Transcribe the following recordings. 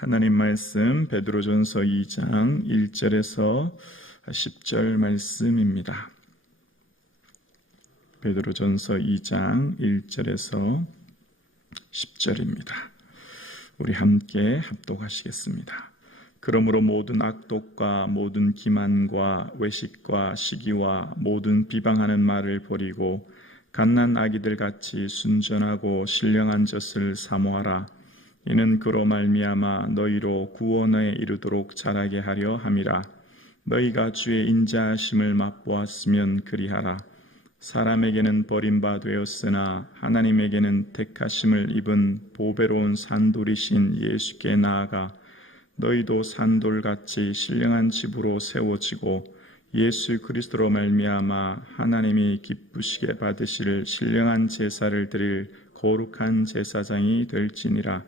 하나님 말씀 베드로전서 2장 1절에서 10절 말씀입니다. 베드로전서 2장 1절에서 10절입니다. 우리 함께 합독하시겠습니다. 그러므로 모든 악독과 모든 기만과 외식과 시기와 모든 비방하는 말을 버리고 갓난 아기들 같이 순전하고 신령한 젖을 사모하라. 이는 그로 말미암아 너희로 구원에 이르도록 자라게 하려 함이라. 너희가 주의 인자하심을 맛보았으면 그리하라. 사람에게는 버림바 되었으나 하나님에게는 택하심을 입은 보배로운 산돌이신 예수께 나아가 너희도 산돌같이 신령한 집으로 세워지고 예수 그리스도로 말미암아 하나님이 기쁘시게 받으실 신령한 제사를 드릴 거룩한 제사장이 될지니라.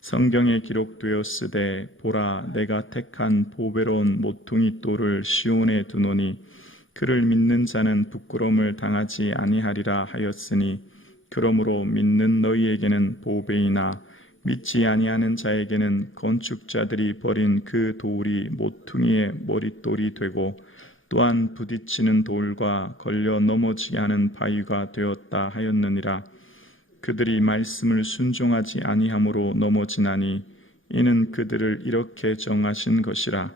성경에 기록되었으되 보라 내가 택한 보배로운 모퉁이 돌을 시온에 두노니 그를 믿는 자는 부끄러움을 당하지 아니하리라 하였으니 그러므로 믿는 너희에게는 보배이나 믿지 아니하는 자에게는 건축자들이 버린 그 돌이 모퉁이의 머릿돌이 되고 또한 부딪히는 돌과 걸려 넘어지게 하는 바위가 되었다 하였느니라. 그들이 말씀을 순종하지 아니함으로 넘어지나니 이는 그들을 이렇게 정하신 것이라.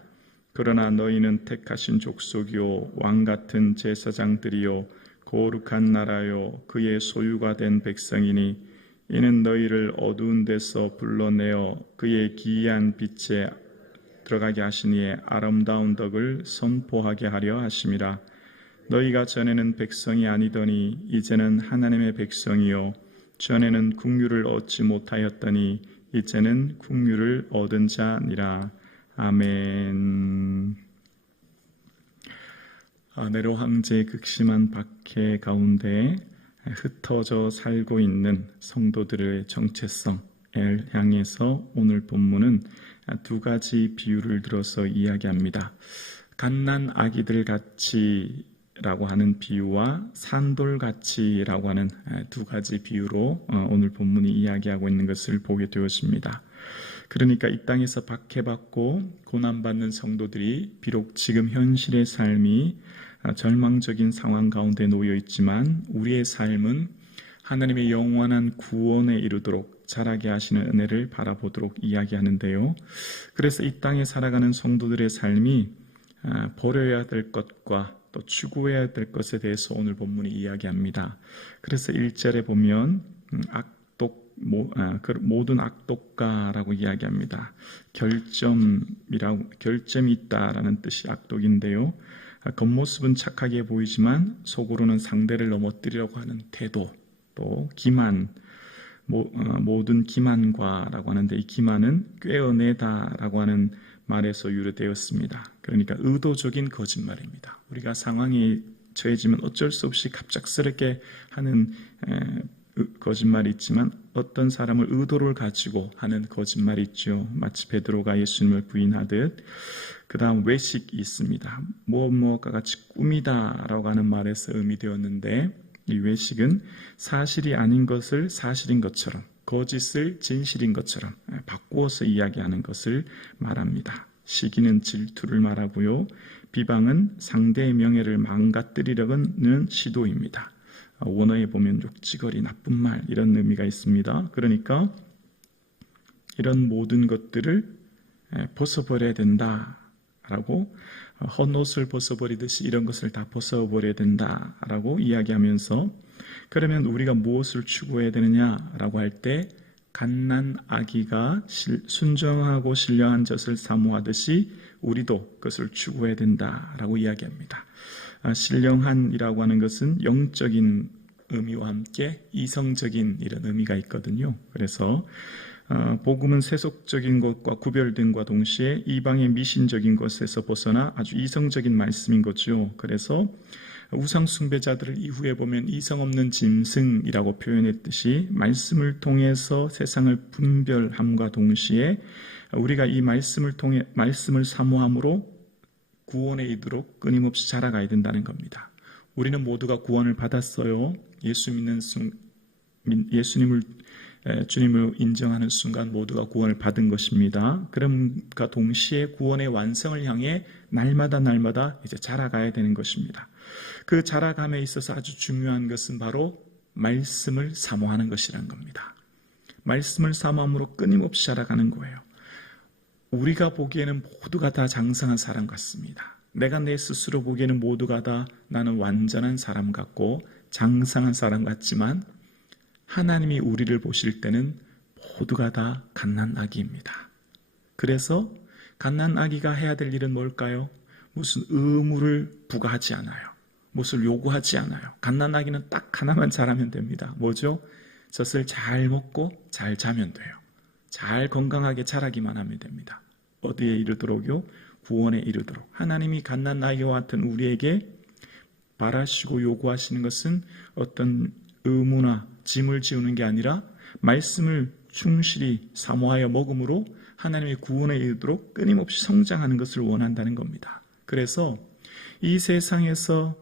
그러나 너희는 택하신 족속이요 왕같은 제사장들이요 거룩한 나라요 그의 소유가 된 백성이니 이는 너희를 어두운 데서 불러내어 그의 기이한 빛에 들어가게 하시니에 아름다운 덕을 선포하게 하려 하심이라. 너희가 전에는 백성이 아니더니 이제는 하나님의 백성이요 전에는 국류를 얻지 못하였더니 이제는 국류를 얻은 자니라. 아멘. 네로 황제의 극심한 박해 가운데 흩어져 살고 있는 성도들의 정체성을 향해서 오늘 본문은 두 가지 비유를 들어서 이야기합니다. 갓난 아기들 같이 라고 하는 비유와 산돌같이라고 하는 두 가지 비유로 오늘 본문이 이야기하고 있는 것을 보게 되었습니다. 그러니까 이 땅에서 박해받고 고난받는 성도들이 비록 지금 현실의 삶이 절망적인 상황 가운데 놓여 있지만 우리의 삶은 하나님의 영원한 구원에 이르도록 자라게 하시는 은혜를 바라보도록 이야기하는데요. 그래서 이 땅에 살아가는 성도들의 삶이 버려야 될 것과 또 추구해야 될 것에 대해서 오늘 본문이 이야기합니다. 그래서 1절에 보면 모든 악독가라고 이야기합니다. 결점이 있다라는 뜻이 악독인데요. 겉모습은 착하게 보이지만 속으로는 상대를 넘어뜨리려고 하는 태도, 또 기만, 모든 기만과라고 하는데 이 기만은 꿰어내다라고 하는 말에서 유래되었습니다. 그러니까 의도적인 거짓말입니다. 우리가 상황이 처해지면 어쩔 수 없이 갑작스럽게 하는 거짓말이 있지만 어떤 사람을 의도를 가지고 하는 거짓말이 있죠. 마치 베드로가 예수님을 부인하듯. 그 다음 외식이 있습니다. 무엇과 같이 꿈이다라고 하는 말에서 의미되었는데 이 외식은 사실이 아닌 것을 사실인 것처럼 거짓을 진실인 것처럼 바꾸어서 이야기하는 것을 말합니다. 시기는 질투를 말하고요. 비방은 상대의 명예를 망가뜨리려는 시도입니다. 원어에 보면 욕지거리, 나쁜 말 이런 의미가 있습니다. 그러니까 이런 모든 것들을 벗어버려야 된다라고 헛옷을 벗어버리듯이 이런 것을 다 벗어버려야 된다라고 이야기하면서 그러면 우리가 무엇을 추구해야 되느냐라고 할 때 갓난 아기가 순정하고 신령한 젖을 사모하듯이 우리도 그것을 추구해야 된다라고 이야기합니다. 신령한이라고 하는 것은 영적인 의미와 함께 이성적인 이런 의미가 있거든요. 그래서 복음은 세속적인 것과 구별됨과 동시에 이방의 미신적인 것에서 벗어나 아주 이성적인 말씀인 거죠. 그래서 우상 숭배자들을 이후에 보면 이성 없는 짐승이라고 표현했듯이 말씀을 통해서 세상을 분별함과 동시에 우리가 이 말씀을 통해 말씀을 사모함으로 구원에 이르도록 끊임없이 자라가야 된다는 겁니다. 우리는 모두가 구원을 받았어요. 예수님을 주님을 인정하는 순간 모두가 구원을 받은 것입니다. 그럼과 동시에 구원의 완성을 향해 날마다 이제 자라가야 되는 것입니다. 그 자라감에 있어서 아주 중요한 것은 바로 말씀을 사모하는 것이라는 겁니다. 말씀을 사모함으로 끊임없이 자라가는 거예요. 우리가 보기에는 모두가 다 장성한 사람 같습니다. 내가 내 스스로 보기에는 모두가 다 나는 완전한 사람 같고 장성한 사람 같지만 하나님이 우리를 보실 때는 모두가 다 갓난아기입니다. 그래서 갓난아기가 해야 될 일은 뭘까요? 무슨 의무를 부과하지 않아요. 무엇을 요구하지 않아요. 갓난아기는 딱 하나만 잘하면 됩니다. 뭐죠? 젖을 잘 먹고 잘 자면 돼요. 잘 건강하게 자라기만 하면 됩니다. 어디에 이르도록요? 구원에 이르도록. 하나님이 갓난아기와 같은 우리에게 바라시고 요구하시는 것은 어떤 의무나 짐을 지우는 게 아니라 말씀을 충실히 사모하여 먹음으로 하나님의 구원에 이르도록 끊임없이 성장하는 것을 원한다는 겁니다. 그래서 이 세상에서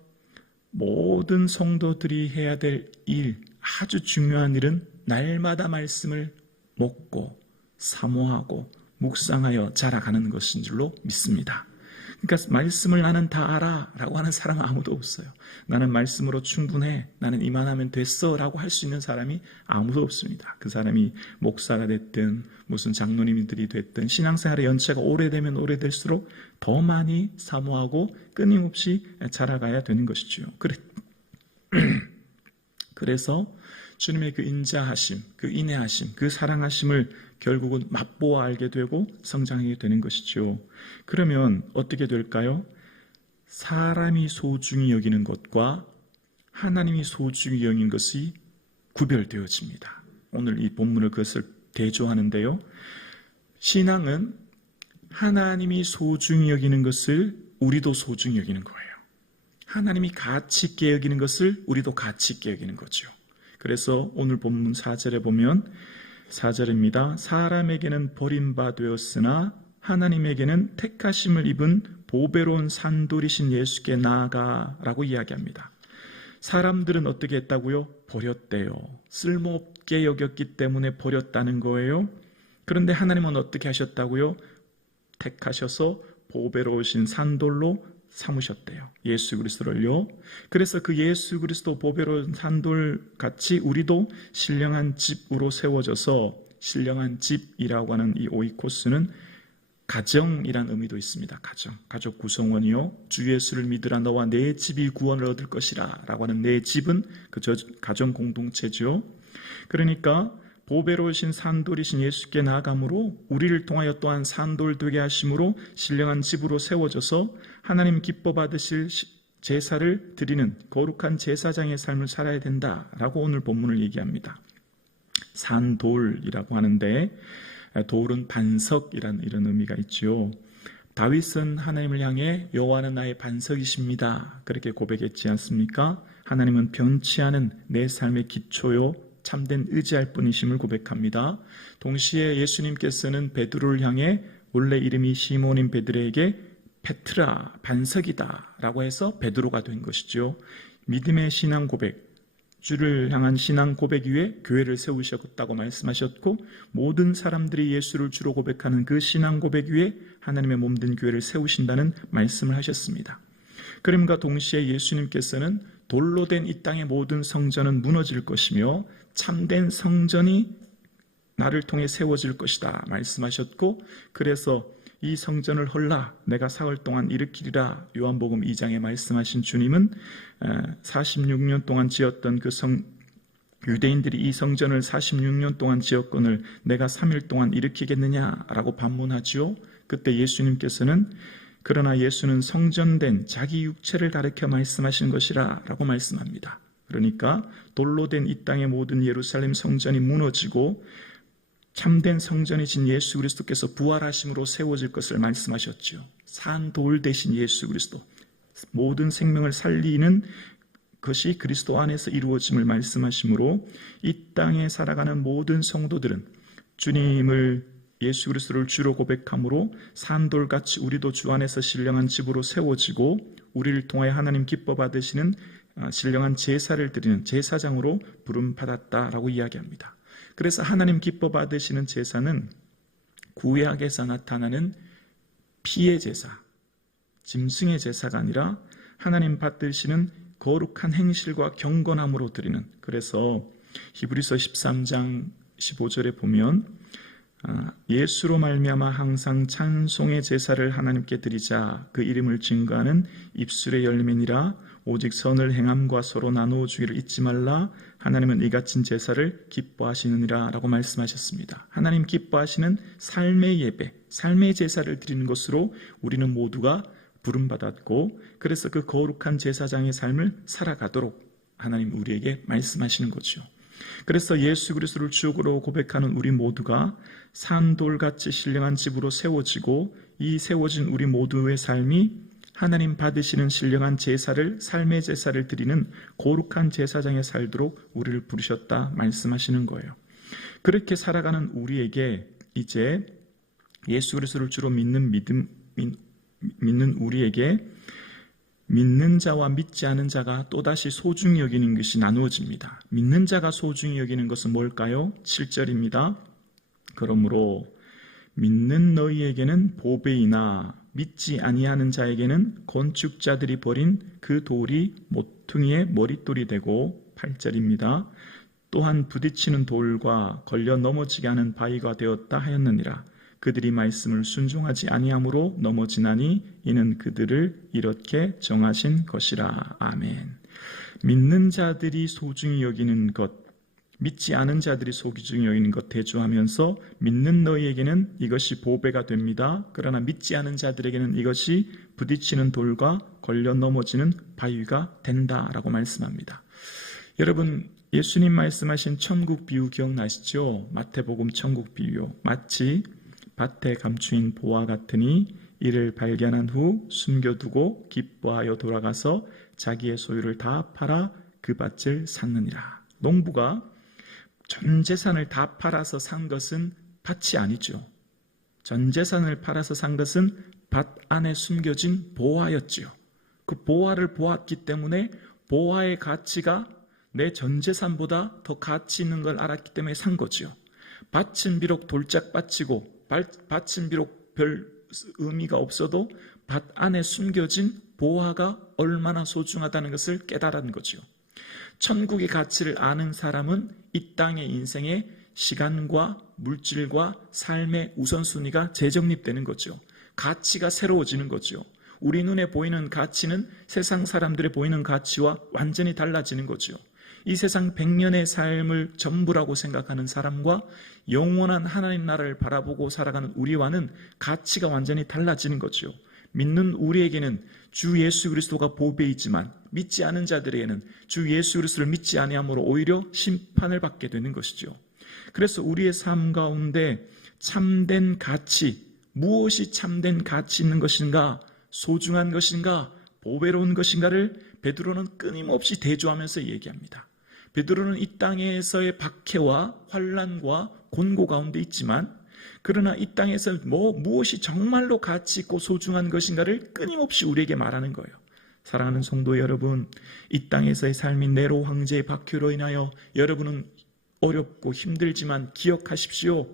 모든 성도들이 해야 될 일, 아주 중요한 일은 날마다 말씀을 먹고 사모하고 묵상하여 자라가는 것인 줄로 믿습니다. 그러니까 말씀을 나는 다 알아 라고 하는 사람은 아무도 없어요. 나는 말씀으로 충분해, 나는 이만하면 됐어 라고 할 수 있는 사람이 아무도 없습니다. 그 사람이 목사가 됐든 무슨 장로님들이 됐든 신앙생활의 연차가 오래되면 오래될수록 더 많이 사모하고 끊임없이 자라가야 되는 것이죠. 그래서 주님의 그 인자하심, 그 인애하심, 그 사랑하심을 결국은 맛보아 알게 되고 성장하게 되는 것이죠. 그러면 어떻게 될까요? 사람이 소중히 여기는 것과 하나님이 소중히 여기는 것이 구별되어집니다. 오늘 이 본문을 그것을 대조하는데요. 신앙은 하나님이 소중히 여기는 것을 우리도 소중히 여기는 거예요. 하나님이 가치 있게 여기는 것을 우리도 가치 있게 여기는 거죠. 그래서 오늘 본문 4절에 보면 4절입니다. 사람에게는 버림바 되었으나 하나님에게는 택하심을 입은 보배로운 산돌이신 예수께 나아가라고 이야기합니다. 사람들은 어떻게 했다고요? 버렸대요. 쓸모없게 여겼기 때문에 버렸다는 거예요. 그런데 하나님은 어떻게 하셨다고요? 택하셔서 보배로우신 산돌로 삼으셨대요. 예수 그리스도를요. 그래서 그 예수 그리스도 보배로운 산돌 같이 우리도 신령한 집으로 세워져서, 신령한 집이라고 하는 이 오이코스는 가정이란 의미도 있습니다. 가족 구성원이요. 주 예수를 믿으라 너와 내 집이 구원을 얻을 것이라 라고 하는 내 집은 그 가정 공동체죠. 그러니까 보배로우신 산돌이신 예수께 나아감으로 우리를 통하여 또한 산돌 되게 하심으로 신령한 집으로 세워져서 하나님 기뻐 받으실 제사를 드리는 거룩한 제사장의 삶을 살아야 된다라고 오늘 본문을 얘기합니다. 산돌이라고 하는데 돌은 반석이라는 이런 의미가 있죠. 다윗은 하나님을 향해 여호와는 나의 반석이십니다. 그렇게 고백했지 않습니까? 하나님은 변치 않은 내 삶의 기초요 참된 의지할 뿐이심을 고백합니다. 동시에 예수님께서는 베드로를 향해 원래 이름이 시몬인 베드로에게 페트라 반석이다 라고 해서 베드로가 된 것이죠. 믿음의 신앙 고백, 주를 향한 신앙 고백 위에 교회를 세우셨다고 말씀하셨고 모든 사람들이 예수를 주로 고백하는 그 신앙 고백 위에 하나님의 몸된 교회를 세우신다는 말씀을 하셨습니다. 그럼과 동시에 예수님께서는 돌로 된 이 땅의 모든 성전은 무너질 것이며 참된 성전이 나를 통해 세워질 것이다 말씀하셨고, 그래서 이 성전을 헐라 내가 사흘 동안 일으키리라 요한복음 2장에 말씀하신 주님은 46년 동안 지었던 그 유대인들이 이 성전을 46년 동안 지었건을 내가 3일 동안 일으키겠느냐라고 반문하지요. 그때 예수님께서는 그러나 예수는 성전된 자기 육체를 가리켜 말씀하신 것이라 라고 말씀합니다. 그러니까 돌로 된 이 땅의 모든 예루살렘 성전이 무너지고 참된 성전이신 예수 그리스도께서 부활하심으로 세워질 것을 말씀하셨죠. 산돌 대신 예수 그리스도, 모든 생명을 살리는 것이 그리스도 안에서 이루어짐을 말씀하시므로 이 땅에 살아가는 모든 성도들은 주님을 예수 그리스도를 주로 고백함으로 산돌같이 우리도 주 안에서 신령한 집으로 세워지고 우리를 통하여 하나님 기뻐 받으시는 신령한 제사를 드리는 제사장으로 부름받았다라고 이야기합니다. 그래서 하나님 기뻐 받으시는 제사는 구약에서 나타나는 피의 제사, 짐승의 제사가 아니라 하나님 받으시는 거룩한 행실과 경건함으로 드리는, 그래서 히브리서 13장 15절에 보면 예수로 말미암아 항상 찬송의 제사를 하나님께 드리자, 그 이름을 증거하는 입술의 열매니라. 오직 선을 행함과 서로 나누어 주기를 잊지 말라. 하나님은 이같은 제사를 기뻐하시느니라 라고 말씀하셨습니다. 하나님 기뻐하시는 삶의 예배, 삶의 제사를 드리는 것으로 우리는 모두가 부름받았고, 그래서 그 거룩한 제사장의 삶을 살아가도록 하나님 우리에게 말씀하시는 거죠. 그래서 예수 그리스도를 주역으로 고백하는 우리 모두가 산돌같이 신령한 집으로 세워지고, 이 세워진 우리 모두의 삶이 하나님 받으시는 신령한 제사를, 삶의 제사를 드리는 거룩한 제사장에 살도록 우리를 부르셨다 말씀하시는 거예요. 그렇게 살아가는 우리에게 이제 예수 그리스도를 주로 믿는 우리에게 믿는 자와 믿지 않은 자가 또다시 소중히 여기는 것이 나누어집니다. 믿는 자가 소중히 여기는 것은 뭘까요? 7절입니다. 그러므로 믿는 너희에게는 보배이나 믿지 아니하는 자에게는 건축자들이 버린 그 돌이 모퉁이의 머릿돌이 되고, 8절입니다. 또한 부딪히는 돌과 걸려 넘어지게 하는 바위가 되었다 하였느니라. 그들이 말씀을 순종하지 아니함으로 넘어지나니 이는 그들을 이렇게 정하신 것이라. 아멘. 믿는 자들이 소중히 여기는 것, 믿지 않은 자들이 소중히 여기는 것 대조하면서 믿는 너희에게는 이것이 보배가 됩니다. 그러나 믿지 않은 자들에게는 이것이 부딪히는 돌과 걸려 넘어지는 바위가 된다라고 말씀합니다. 여러분, 예수님 말씀하신 천국 비유 기억나시죠? 마태복음 천국 비유요. 마치 밭에 감추인 보화 같으니 이를 발견한 후 숨겨두고 기뻐하여 돌아가서 자기의 소유를 다 팔아 그 밭을 샀느니라. 농부가 전 재산을 다 팔아서 산 것은 밭이 아니죠. 전 재산을 팔아서 산 것은 밭 안에 숨겨진 보화였지요. 그 보화를 보았기 때문에 보화의 가치가 내 전 재산보다 더 가치 있는 걸 알았기 때문에 산 거지요. 밭은 비록 돌짝밭이고 밭은 비록 별 의미가 없어도 밭 안에 숨겨진 보화가 얼마나 소중하다는 것을 깨달은 거죠. 천국의 가치를 아는 사람은 이 땅의 인생의 시간과 물질과 삶의 우선순위가 재정립되는 거죠. 가치가 새로워지는 거죠. 우리 눈에 보이는 가치는 세상 사람들의 보이는 가치와 완전히 달라지는 거죠. 이 세상 100년의 삶을 전부라고 생각하는 사람과 영원한 하나님 나라를 바라보고 살아가는 우리와는 가치가 완전히 달라지는 거죠. 믿는 우리에게는 주 예수 그리스도가 보배이지만 믿지 않은 자들에게는 주 예수 그리스도를 믿지 아니함으로 오히려 심판을 받게 되는 것이죠. 그래서 우리의 삶 가운데 참된 가치, 무엇이 참된 가치 있는 것인가, 소중한 것인가, 보배로운 것인가를 베드로는 끊임없이 대조하면서 얘기합니다. 베드로는 이 땅에서의 박해와 환난과 곤고 가운데 있지만, 그러나 이 땅에서 무엇이 정말로 가치 있고 소중한 것인가를 끊임없이 우리에게 말하는 거예요. 사랑하는 성도 여러분, 이 땅에서의 삶이 네로 황제의 박해로 인하여 여러분은 어렵고 힘들지만 기억하십시오.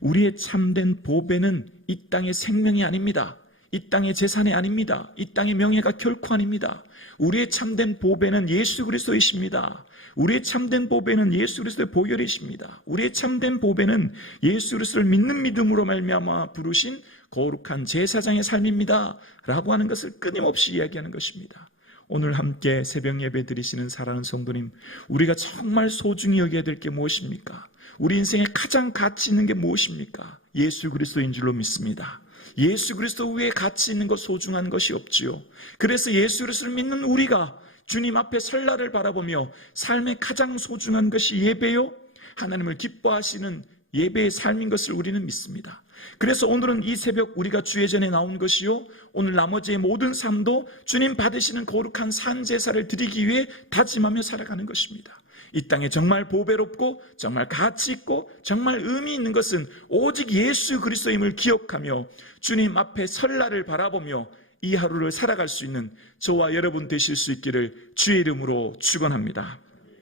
우리의 참된 보배는 이 땅의 생명이 아닙니다. 이 땅의 재산이 아닙니다. 이 땅의 명예가 결코 아닙니다. 우리의 참된 보배는 예수 그리스도이십니다. 우리의 참된 보배는 예수 그리스도의 보혈이십니다. 우리의 참된 보배는 예수 그리스도를 믿는 믿음으로 말미암아 부르신 거룩한 제사장의 삶입니다. 라고 하는 것을 끊임없이 이야기하는 것입니다. 오늘 함께 새벽 예배 드리시는 사랑하는 성도님, 우리가 정말 소중히 여겨야 될 게 무엇입니까? 우리 인생에 가장 가치 있는 게 무엇입니까? 예수 그리스도인 줄로 믿습니다. 예수 그리스도 외에 가치 있는 것, 소중한 것이 없지요. 그래서 예수 그리스도를 믿는 우리가 주님 앞에 설날을 바라보며 삶의 가장 소중한 것이 예배요, 하나님을 기뻐하시는 예배의 삶인 것을 우리는 믿습니다. 그래서 오늘은 이 새벽 우리가 주의 전에 나온 것이요, 오늘 나머지의 모든 삶도 주님 받으시는 거룩한 산제사를 드리기 위해 다짐하며 살아가는 것입니다. 이 땅에 정말 보배롭고 정말 가치 있고 정말 의미 있는 것은 오직 예수 그리스도임을 기억하며 주님 앞에 설날을 바라보며 이 하루를 살아갈 수 있는 저와 여러분 되실 수 있기를 주의 이름으로 축원합니다.